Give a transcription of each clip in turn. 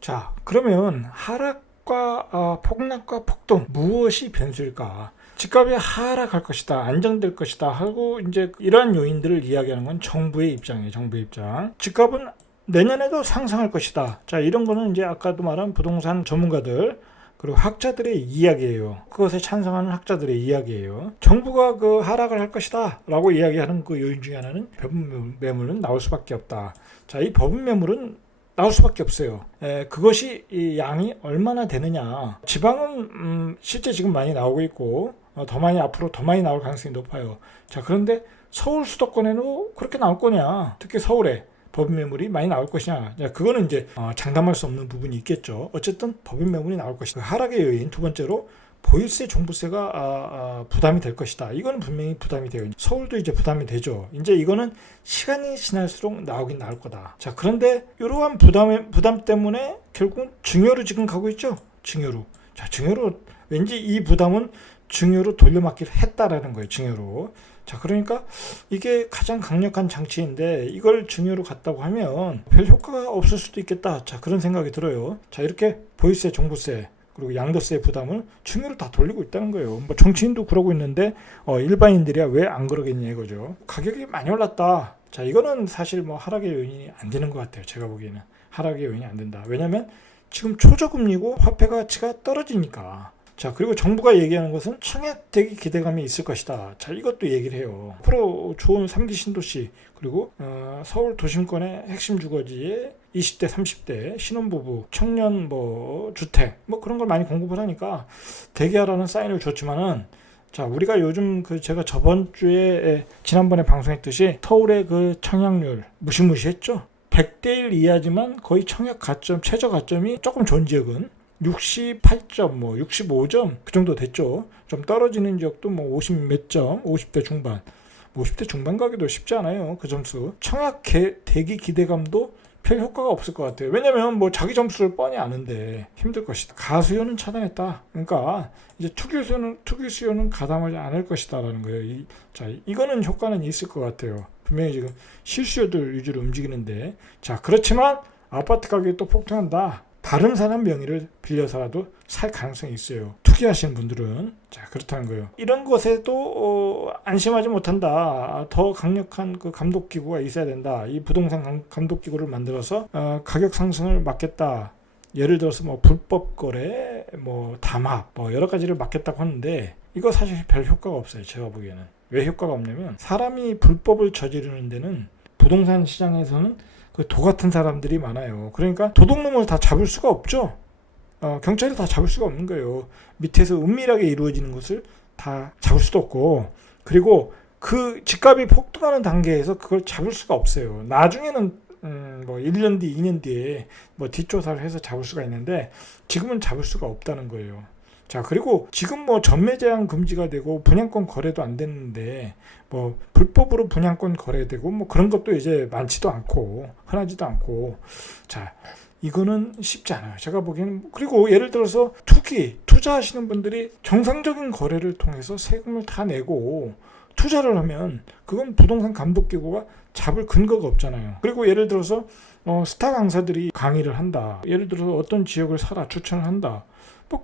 자, 그러면 하락과 폭락과 폭등 무엇이 변수일까? 집값이 하락할 것이다, 안정될 것이다 하고 이제 이러한 요인들을 이야기하는 건 정부의 입장이에요. 정부의 입장. 집값은 내년에도 상승할 것이다. 자, 이런 거는 이제 아까도 말한 부동산 전문가들 그리고 학자들의 이야기예요. 그것에 찬성하는 학자들의 이야기예요. 정부가 그 하락을 할 것이다 라고 이야기하는 그 요인 중에 하나는 법인 매물은 나올 수밖에 없다. 자, 이 법인 매물은 나올 수밖에 없어요. 그것이 이 양이 얼마나 되느냐. 지방은 실제 지금 많이 나오고 있고 더 많이 앞으로 더 많이 나올 가능성이 높아요. 자, 그런데 서울 수도권에는 그렇게 나올 거냐? 특히 서울에 법인 매물이 많이 나올 것이냐. 자, 그거는 이제 장담할 수 없는 부분이 있겠죠. 어쨌든 법인 매물이 나올 것이다. 하락의 요인 두 번째로 보유세, 종부세가 부담이 될 것이다. 이거는 분명히 부담이 돼요. 서울도 이제 부담이 되죠. 이제 이거는 시간이 지날수록 나오긴 나올 거다. 자, 그런데 이러한 부담 때문에 결국은 증여로 지금 가고 있죠. 증여로. 자, 증여로 왠지 이 부담은 증여로 돌려막기를 했다라는 거예요. 증여로. 자, 그러니까 이게 가장 강력한 장치인데 이걸 증여로 갔다고 하면 별 효과가 없을 수도 있겠다. 자, 그런 생각이 들어요. 자, 이렇게 보유세, 종부세 그리고 양도세 부담을 증여로 다 돌리고 있다는 거예요. 뭐 정치인도 그러고 있는데 일반인들이야 왜 안 그러겠냐 이거죠. 가격이 많이 올랐다. 자, 이거는 사실 뭐 하락의 요인이 안 되는 것 같아요. 제가 보기에는 하락의 요인이 안 된다. 왜냐하면 지금 초저금리고 화폐 가치가 떨어지니까. 자, 그리고 정부가 얘기하는 것은 청약되기 기대감이 있을 것이다. 자, 이것도 얘기를 해요. 앞으로 좋은 3기 신도시 그리고 서울 도심권의 핵심 주거지에 20대, 30대 신혼부부, 청년 주택 그런 걸 많이 공급을 하니까 대기하라는 사인을 줬지만은 자, 우리가 요즘 제가 저번 주에 지난번에 방송했듯이 서울의 그 청약률 무시무시했죠. 100대 1 이하지만 거의 청약 가점, 최저 가점이 조금 좋은 지역은 68점, 65점 그 정도 됐죠. 좀 떨어지는 지역도 50 몇 점, 50대 중반. 50대 중반 가기도 쉽지 않아요. 그 점수. 청약 대기 기대감도 별 효과가 없을 것 같아요. 왜냐면 자기 점수를 뻔히 아는데 힘들 것이다. 가수요는 차단했다. 그러니까 이제 투기 수요는 가담하지 않을 것이다라는 거예요. 자, 이거는 효과는 있을 것 같아요. 분명히 지금 실수요들 위주로 움직이는데 자, 그렇지만 아파트 가격이 또 폭등한다. 다른 사람 명의를 빌려서라도 살 가능성이 있어요. 투기하시는 분들은. 자, 그렇다는 거예요. 이런 것에도 안심하지 못한다. 더 강력한 그 감독기구가 있어야 된다. 이 부동산 감독기구를 만들어서 가격 상승을 막겠다. 예를 들어서 불법 거래, 담합, 여러 가지를 막겠다고 하는데 이거 사실 별 효과가 없어요. 제가 보기에는. 왜 효과가 없냐면 사람이 불법을 저지르는 데는 부동산 시장에서는 도 같은 사람들이 많아요. 그러니까 도둑놈을 다 잡을 수가 없죠. 경찰이 다 잡을 수가 없는 거예요. 밑에서 은밀하게 이루어지는 것을 다 잡을 수도 없고 그리고 그 집값이 폭등하는 단계에서 그걸 잡을 수가 없어요. 나중에는 1년 뒤, 2년 뒤에 뒷조사를 해서 잡을 수가 있는데 지금은 잡을 수가 없다는 거예요. 자, 그리고 지금 전매 제한 금지가 되고 분양권 거래도 안 됐는데 불법으로 분양권 거래되고 그런 것도 이제 많지도 않고 흔하지도 않고 자, 이거는 쉽지 않아요. 제가 보기에는. 그리고 예를 들어서 투자하시는 분들이 정상적인 거래를 통해서 세금을 다 내고 투자를 하면 그건 부동산 감독기구가 잡을 근거가 없잖아요. 그리고 예를 들어서 스타 강사들이 강의를 한다. 예를 들어서 어떤 지역을 사라 추천을 한다.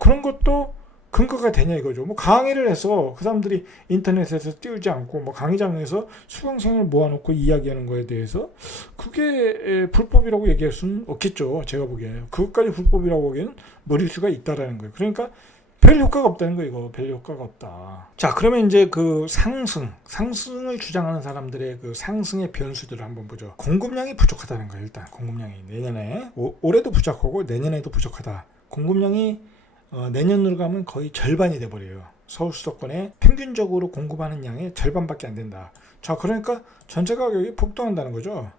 그런 것도 근거가 되냐 이거죠. 강의를 해서 그 사람들이 인터넷에서 띄우지 않고 강의장에서 수강생을 모아놓고 이야기하는 거에 대해서 그게 불법이라고 얘기할 수는 없겠죠. 제가 보기에는. 그것까지 불법이라고 하기에는 머리수가 있다라는 거예요. 그러니까 별 효과가 없다는 거예요. 이거 별 효과가 없다. 자, 그러면 이제 그 상승을 주장하는 사람들의 그 상승의 변수들을 한번 보죠. 공급량이 부족하다는 거예요. 일단 공급량이 내년에 올해도 부족하고 내년에도 부족하다. 공급량이 내년으로 가면 거의 절반이 돼버려요. 서울 수도권에 평균적으로 공급하는 양의 절반밖에 안 된다. 자, 그러니까 전세 가격이 폭등한다는 거죠.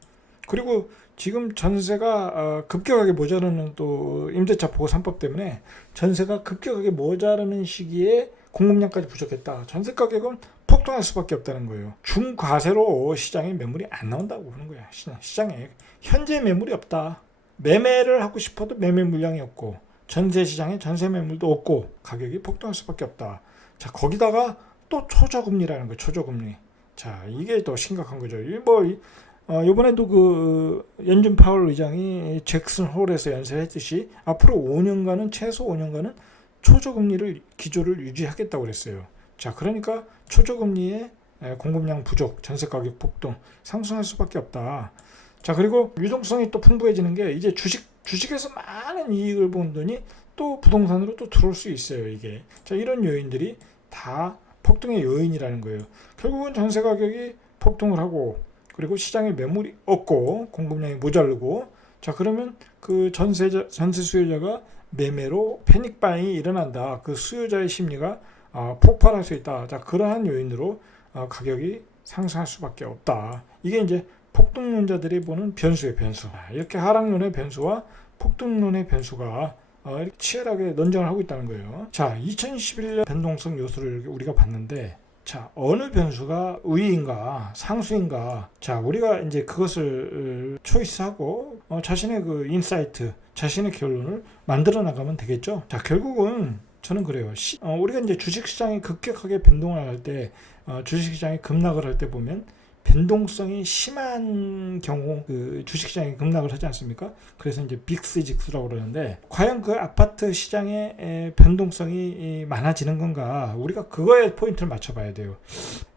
그리고 지금 전세가 급격하게 모자라는 또 임대차 보호 3법 때문에 전세가 급격하게 모자라는 시기에 공급량까지 부족했다. 전세 가격은 폭등할 수밖에 없다는 거예요. 중과세로 시장에 매물이 안 나온다고 하는 거야. 시장에 현재 매물이 없다. 매매를 하고 싶어도 매매 물량이 없고 전세 시장에 전세 매물도 없고 가격이 폭등할 수밖에 없다. 자, 거기다가 또 초저금리라는 거예요. 초저금리. 자, 이게 더 심각한 거죠. 이번에도 그 연준 파월 의장이 잭슨 홀에서 연설했듯이 앞으로 5년간은 최소 5년간은 초저금리를 기조를 유지하겠다고 그랬어요. 자, 그러니까 초저금리의 공급량 부족, 전세 가격 폭등, 상승할 수밖에 없다. 자, 그리고 유동성이 또 풍부해지는 게 이제 주식에서 많은 이익을 본 돈이 또 부동산으로 또 들어올 수 있어요, 이게. 자, 이런 요인들이 다 폭등의 요인이라는 거예요. 결국은 전세 가격이 폭등을 하고, 그리고 시장에 매물이 없고 공급량이 모자르고, 자, 그러면 그 전세 수요자가 매매로 패닉 바잉이 일어난다. 그 수요자의 심리가 폭발할 수 있다. 자, 그러한 요인으로 가격이 상승할 수밖에 없다. 이게 이제 폭등론자들이 보는 변수의 변수. 이렇게 하락론의 변수와 폭등론의 변수가 이렇게 치열하게 논쟁을 하고 있다는 거예요. 자, 2021년 변동성 요소를 우리가 봤는데, 자, 어느 변수가 우위인가 상수인가, 자, 우리가 이제 그것을 초이스하고 자신의 그 인사이트, 자신의 결론을 만들어 나가면 되겠죠. 자, 결국은 저는 그래요. 우리가 이제 주식시장이 급격하게 변동을 할 때, 주식시장이 급락을 할 때 보면 변동성이 심한 경우 그 주식시장이 급락을 하지 않습니까? 그래서 이제 빅스직스라고 그러는데, 과연 그 아파트 시장의 변동성이 많아지는 건가? 우리가 그거에 포인트를 맞춰봐야 돼요.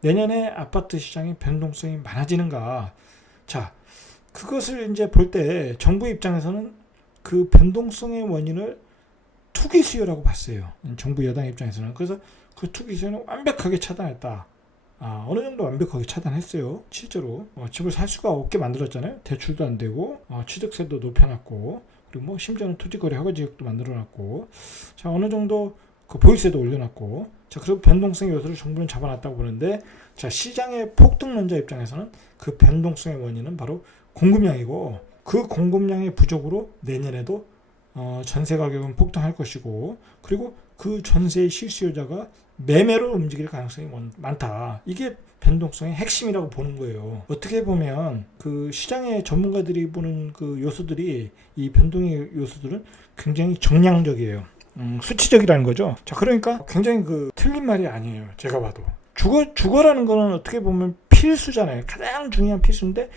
내년에 아파트 시장의 변동성이 많아지는가? 자, 그것을 이제 볼 때 정부 입장에서는 그 변동성의 원인을 투기 수요라고 봤어요. 정부 여당 입장에서는. 그래서 그 투기 수요는 완벽하게 차단했다. 어느 정도 완벽하게 차단했어요. 실제로 집을 살 수가 없게 만들었잖아요. 대출도 안 되고 취득세도 높여놨고, 그리고 뭐 심지어는 토지거래 허가지역도 만들어놨고, 자, 어느 정도 그 보유세도 올려놨고, 자, 그리고 변동성 요소를 정부는 잡아놨다고 보는데, 자, 시장의 폭등론자 입장에서는 그 변동성의 원인은 바로 공급량이고, 그 공급량의 부족으로 내년에도 전세 가격은 폭등할 것이고, 그리고 그 전세의 실수요자가 매매로 움직일 가능성이 많다. 이게 변동성의 핵심이라고 보는 거예요. 어떻게 보면 그 시장의 전문가들이 보는 그 요소들이, 이 변동의 요소들은 굉장히 정량적이에요. 수치적이라는 거죠. 자, 그러니까 굉장히 그 틀린 말이 아니에요. 제가 봐도 주거라는 거는 어떻게 보면 필수잖아요. 가장 중요한 필수인데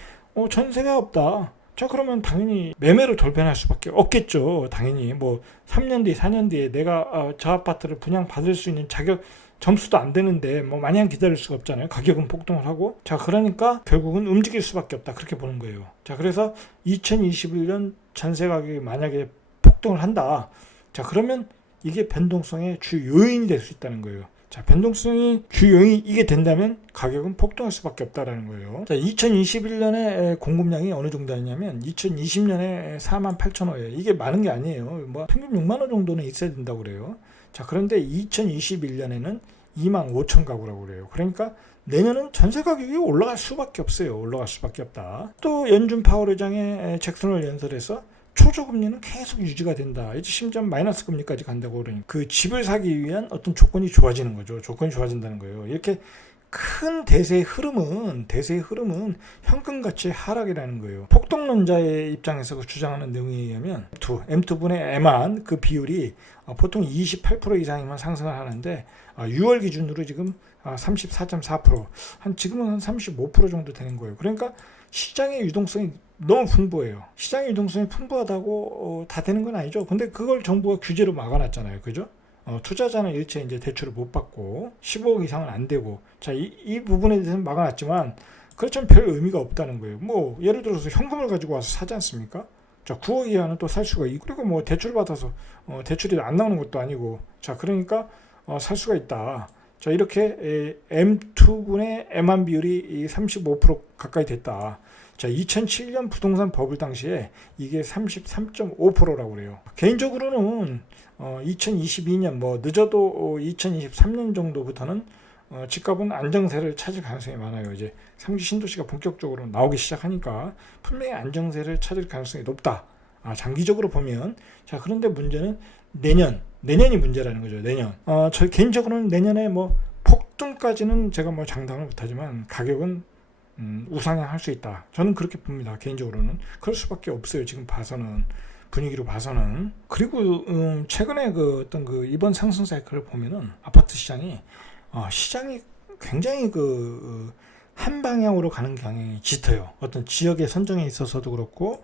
전세가 없다. 자, 그러면 당연히 매매로 돌변할 수밖에 없겠죠. 당연히 뭐 3년 뒤, 4년 뒤에 내가 저 아파트를 분양받을 수 있는 자격 점수도 안 되는데 뭐 마냥 기다릴 수가 없잖아요. 가격은 폭등을 하고. 자, 그러니까 결국은 움직일 수밖에 없다. 그렇게 보는 거예요. 자, 그래서 2021년 전세 가격이 만약에 폭등을 한다. 자, 그러면 이게 변동성의 주 요인이 될 수 있다는 거예요. 자, 변동성이 주 요인이 이게 된다면 가격은 폭등할 수밖에 없다라는 거예요. 자, 2021년에 공급량이 어느 정도였냐면 2020년에 48,000호예요. 이게 많은 게 아니에요. 뭐 평균 6만 호 정도는 있어야 된다고 그래요. 자, 그런데 2021년에는 25,000 가구라고 그래요. 그러니까 내년은 전세 가격이 올라갈 수밖에 없어요. 올라갈 수밖에 없다. 또 연준 파월 의장의 잭슨홀 연설에서 초저금리는 계속 유지가 된다. 이제 심지어 마이너스 금리까지 간다고 그러니까 그 집을 사기 위한 어떤 조건이 좋아지는 거죠. 조건이 좋아진다는 거예요. 이렇게 큰 대세의 흐름은 현금가치의 하락이라는 거예요. 폭등론자의 입장에서 주장하는 내용에 의하면 M2분의 M한 그 비율이 보통 28% 이상이면 상승을 하는데 6월 기준으로 지금 34.4%, 지금은 한 35% 정도 되는 거예요. 그러니까 시장의 유동성이 너무 풍부해요. 시장의 유동성이 풍부하다고 다 되는 건 아니죠. 근데 그걸 정부가 규제로 막아놨잖아요. 그죠? 투자자는 일체 이제 대출을 못 받고 15억 이상은 안 되고, 자, 이 부분에 대해서는 막아놨지만 그렇지만 별 의미가 없다는 거예요. 뭐 예를 들어서 현금을 가지고 와서 사지 않습니까? 자, 9억 이하는 또 살 수가 있고, 그리고 뭐 대출 받아서 대출이 안 나오는 것도 아니고, 자, 그러니까 살 수가 있다. 자, 이렇게 M2분의 M한 비율이 35% 가까이 됐다. 자, 2007년 부동산 버블 당시에 이게 33.5%라고 그래요. 개인적으로는 2022년 뭐 늦어도 2023년 정도부터는 집값은 안정세를 찾을 가능성이 많아요. 이제 3기 신도시가 본격적으로 나오기 시작하니까 분명히 안정세를 찾을 가능성이 높다. 장기적으로 보면. 자, 그런데 문제는 내년이 문제라는 거죠. 내년. 저 개인적으로는 내년에 뭐 폭등까지는 제가 뭐 장담을 못하지만 가격은 우상향할 수 있다. 저는 그렇게 봅니다. 개인적으로는 그럴 수밖에 없어요. 지금 봐서는, 분위기로 봐서는. 그리고 최근에 그 어떤 그 이번 상승 사이클을 보면은 아파트 시장이 굉장히 한 방향으로 가는 경향이 짙어요. 어떤 지역의 선정에 있어서도 그렇고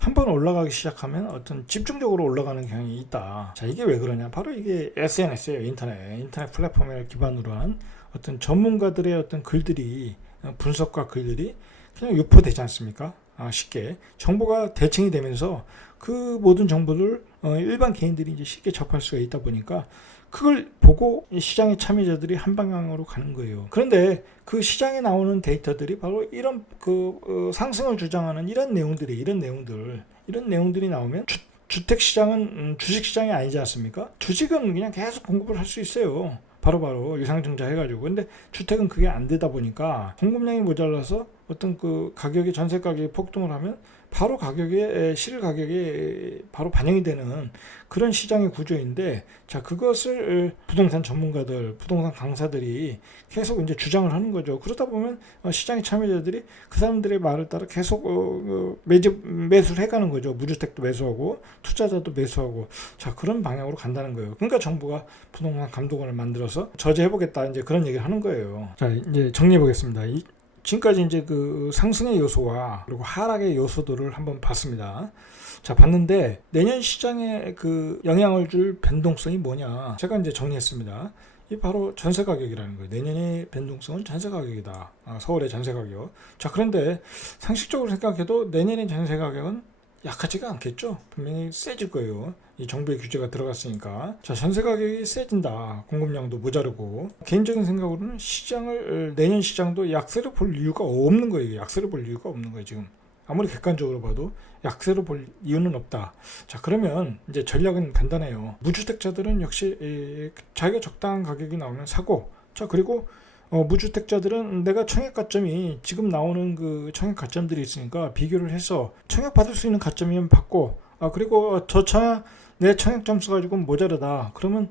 한번 올라가기 시작하면 어떤 집중적으로 올라가는 경향이 있다. 자, 이게 왜 그러냐? 바로 이게 SNS예요. 인터넷 플랫폼을 기반으로 한 어떤 전문가들의 어떤 글들이, 분석과 글들이 그냥 유포되지 않습니까? 쉽게 정보가 대칭이 되면서 그 모든 정보를 일반 개인들이 이제 쉽게 접할 수가 있다 보니까 그걸 보고 시장의 참여자들이 한 방향으로 가는 거예요. 그런데 그 시장에 나오는 데이터들이 바로 이런 상승을 주장하는 이런 내용들이 나오면 주택 시장은 주식 시장이 아니지 않습니까? 주식은 그냥 계속 공급을 할 수 있어요. 바로바로 유상증자 해가지고. 근데 주택은 그게 안 되다 보니까 공급량이 모자라서 어떤 그 가격이, 전세 가격이 폭등을 하면 바로 가격에, 실을 가격에 바로 반영이 되는 그런 시장의 구조인데, 자, 그것을 부동산 전문가들, 부동산 강사들이 계속 이제 주장을 하는 거죠. 그러다 보면 시장의 참여자들이 그 사람들의 말을 따라 계속 매수를 해가는 거죠. 무주택도 매수하고 투자자도 매수하고. 자, 그런 방향으로 간다는 거예요. 그러니까 정부가 부동산 감독원을 만들어서 저지해보겠다, 이제 그런 얘기를 하는 거예요. 자, 이제 정리해 보겠습니다. 지금까지 이제 그 상승의 요소와 그리고 하락의 요소들을 한번 봤습니다. 자, 봤는데 내년 시장에 그 영향을 줄 변동성이 뭐냐? 제가 이제 정리했습니다. 이 바로 전세 가격이라는 거예요. 내년의 변동성은 전세 가격이다. 서울의 전세 가격. 자, 그런데 상식적으로 생각해도 내년의 전세 가격은 약하지가 않겠죠. 분명히 세질 거예요. 이 정부의 규제가 들어갔으니까. 자, 전세 가격이 세진다. 공급량도 모자르고. 개인적인 생각으로는 내년 시장도 약세를 볼 이유가 없는 거예요. 약세를 볼 이유가 없는 거예요, 지금. 아무리 객관적으로 봐도 약세를 볼 이유는 없다. 자, 그러면 이제 전략은 간단해요. 무주택자들은 역시 자기가 적당한 가격이 나오면 사고, 자, 그리고 무주택자들은 내가 청약 가점이 지금 나오는 그 청약 가점들이 있으니까 비교를 해서 청약 받을 수 있는 가점이면 받고, 그리고 내 청약 점수 가지고 모자르다. 그러면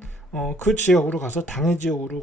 그 지역으로 가서 당해 지역으로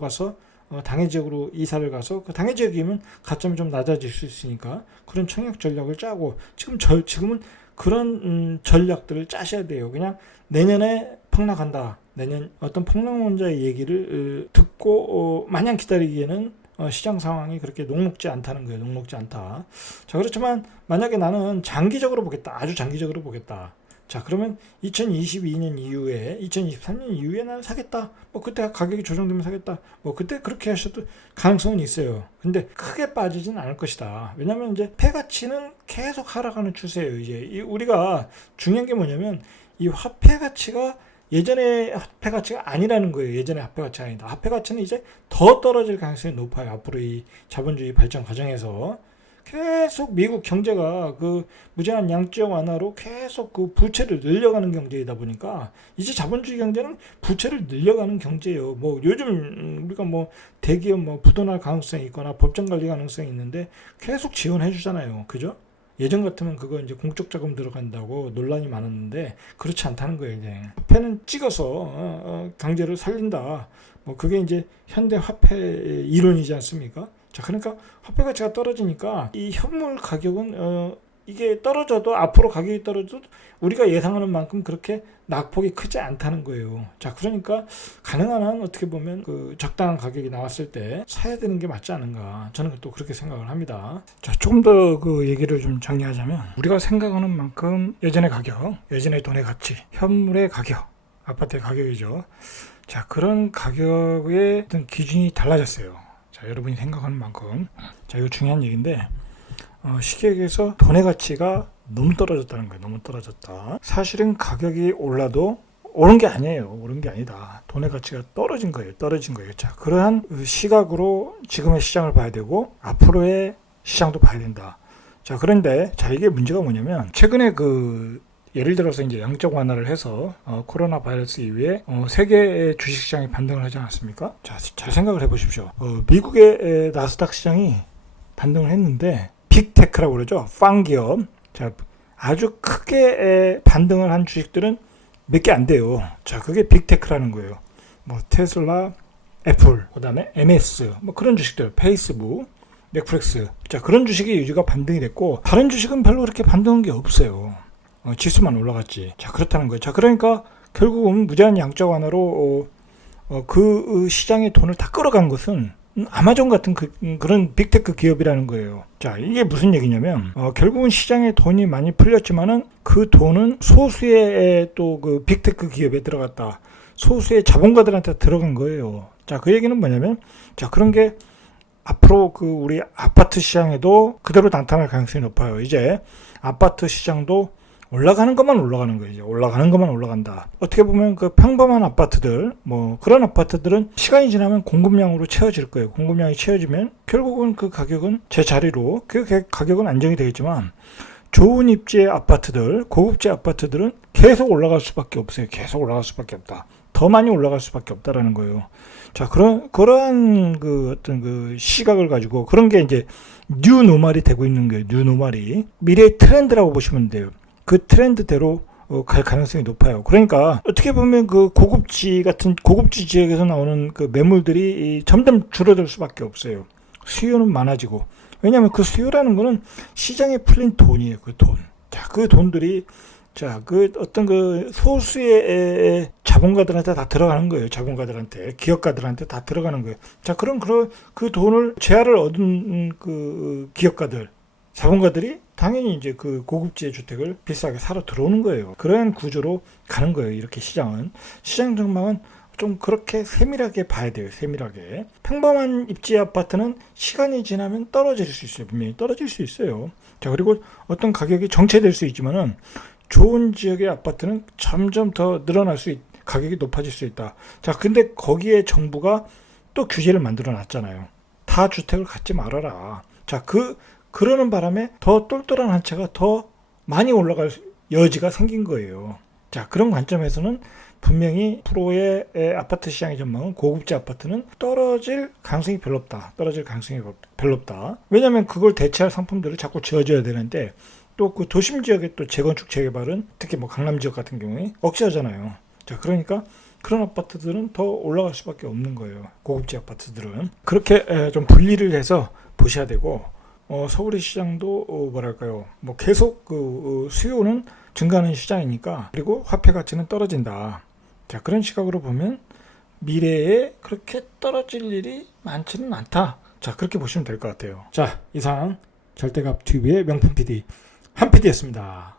이사를 가서 그 당해 지역이면 가점이 좀 낮아질 수 있으니까 그런 청약 전략을 짜고, 지금은 그런 전략들을 짜셔야 돼요. 그냥 내년에 폭락한다. 내년 어떤 폭락론자의 얘기를 듣고 마냥 기다리기에는 시장 상황이 그렇게 녹록지 않다는 거예요. 녹록지 않다. 자, 그렇지만 만약에 나는 장기적으로 보겠다. 아주 장기적으로 보겠다. 자, 그러면 2022년 이후에, 2023년 이후에 나는 사겠다. 그때 가격이 조정되면 사겠다. 그때 그렇게 하셔도 가능성은 있어요. 근데 크게 빠지진 않을 것이다. 왜냐면 이제 화폐가치는 계속 하락하는 추세예요. 이제 우리가 중요한 게 뭐냐면 이 화폐 가치가 예전의 화폐 가치가 아니라는 거예요. 예전의 화폐 가치가 아니다. 화폐 가치는 이제 더 떨어질 가능성이 높아요. 앞으로 이 자본주의 발전 과정에서 계속 미국 경제가 그 무제한 양적 완화로 계속 그 부채를 늘려가는 경제이다 보니까 이제 자본주의 경제는 부채를 늘려가는 경제예요. 요즘 우리가 대기업 부도날 가능성이 있거나 법정 관리 가능성이 있는데 계속 지원해 주잖아요. 그죠? 예전 같으면 그거 이제 공적 자금 들어간다고 논란이 많았는데 그렇지 않다는 거예요. 이제 화폐는 찍어서 경제를 살린다. 그게 이제 현대 화폐 이론이지 않습니까? 자, 그러니까 화폐 가치가 떨어지니까 이 현물 가격은 이게 떨어져도, 앞으로 가격이 떨어져도 우리가 예상하는 만큼 그렇게 낙폭이 크지 않다는 거예요. 자, 그러니까 가능한 한 어떻게 보면 그 적당한 가격이 나왔을 때 사야 되는 게 맞지 않은가, 저는 또 그렇게 생각을 합니다. 자, 조금 더 그 얘기를 좀 정리하자면, 우리가 생각하는 만큼 예전의 가격, 예전의 돈의 가치, 현물의 가격, 아파트의 가격이죠. 자, 그런 가격의 어떤 기준이 달라졌어요. 자, 여러분이 생각하는 만큼. 자, 이거 중요한 얘기인데, 시객에서 돈의 가치가 너무 떨어졌다는 거예요. 너무 떨어졌다. 사실은 가격이 올라도 오른 게 아니에요. 오른 게 아니다. 돈의 가치가 떨어진 거예요. 자, 그러한 시각으로 지금의 시장을 봐야 되고 앞으로의 시장도 봐야 된다. 자, 그런데 이게 문제가 뭐냐면, 최근에 예를 들어서 이제 양적 완화를 해서 코로나 바이러스 이후에 세계의 주식시장이 반등을 하지 않았습니까? 자, 잘 생각을 해보십시오. 미국의 나스닥 시장이 반등을 했는데 빅테크라고 그러죠. 팡기업. 자, 아주 크게 반등을 한 주식들은 몇 개 안 돼요. 자, 그게 빅테크라는 거예요. 테슬라, 애플, 그 다음에 MS, 그런 주식들, 페이스북, 넷플릭스. 자, 그런 주식이 유지가 반등이 됐고, 다른 주식은 별로 그렇게 반등한 게 없어요. 지수만 올라갔지. 자, 그렇다는 거예요. 자, 그러니까 결국은 무제한 양적 완화로 그 시장의 돈을 다 끌어간 것은 아마존 같은 그런 빅테크 기업이라는 거예요. 자, 이게 무슨 얘기냐면 결국은 시장에 돈이 많이 풀렸지만은 그 돈은 소수의 또 그 빅테크 기업에 들어갔다. 소수의 자본가들한테 들어간 거예요. 자, 그 얘기는 뭐냐면, 자, 그런 게 앞으로 그 우리 아파트 시장에도 그대로 나타날 가능성이 높아요. 이제 아파트 시장도 올라가는 것만 올라가는 거예요. 이제 올라가는 것만 올라간다. 어떻게 보면 그 평범한 아파트들, 뭐 그런 아파트들은 시간이 지나면 공급량으로 채워질 거예요. 공급량이 채워지면 결국은 그 가격은 제자리로 그 가격은 안정이 되겠지만, 좋은 입지의 아파트들, 고급지 아파트들은 계속 올라갈 수밖에 없어요. 계속 올라갈 수밖에 없다. 더 많이 올라갈 수밖에 없다라는 거예요. 자, 그러한 그 어떤 그 시각을 가지고 그런 게 이제 뉴 노멀이 되고 있는 거예요. 뉴 노멀이 미래의 트렌드라고 보시면 돼요. 그 트렌드대로 갈 가능성이 높아요. 그러니까 어떻게 보면 그 고급지 지역에서 나오는 그 매물들이 점점 줄어들 수밖에 없어요. 수요는 많아지고. 왜냐하면 그 수요라는 거는 시장에 풀린 돈이에요. 그 돈. 자, 그 돈들이 그 어떤 그 소수의 자본가들한테 다 들어가는 거예요. 자본가들한테, 기업가들한테 다 들어가는 거예요. 자, 그럼 그 돈을 재화를 얻은 그 기업가들, 자본가들이 당연히 이제 그 고급지의 주택을 비싸게 사러 들어오는 거예요. 그런 구조로 가는 거예요. 이렇게 시장 전망은 좀 그렇게 세밀하게 봐야 돼요. 세밀하게. 평범한 입지 아파트는 시간이 지나면 떨어질 수 있어요. 분명히 떨어질 수 있어요. 자, 그리고 어떤 가격이 정체될 수 있지만은 좋은 지역의 아파트는 점점 더 가격이 높아질 수 있다. 자, 근데 거기에 정부가 또 규제를 만들어 놨잖아요. 다 주택을 갖지 말아라. 자, 그러는 바람에 더 똘똘한 한 채가 더 많이 올라갈 여지가 생긴 거예요. 자, 그런 관점에서는 분명히 프로의 아파트 시장의 전망은 고급지 아파트는 떨어질 가능성이 별로 없다. 왜냐하면 그걸 대체할 상품들을 자꾸 지어줘야 되는데, 또 그 도심 지역의 또 재건축 재개발은 특히 뭐 강남 지역 같은 경우에 억제하잖아요. 자, 그러니까 그런 아파트들은 더 올라갈 수밖에 없는 거예요. 고급지 아파트들은. 그렇게 좀 분리를 해서 보셔야 되고, 서울의 시장도 뭐랄까요, 뭐 계속 그 수요는 증가하는 시장이니까, 그리고 화폐 가치는 떨어진다. 자, 그런 시각으로 보면 미래에 그렇게 떨어질 일이 많지는 않다. 자, 그렇게 보시면 될 것 같아요. 자, 이상 절대값 TV의 명품 PD 한 PD였습니다.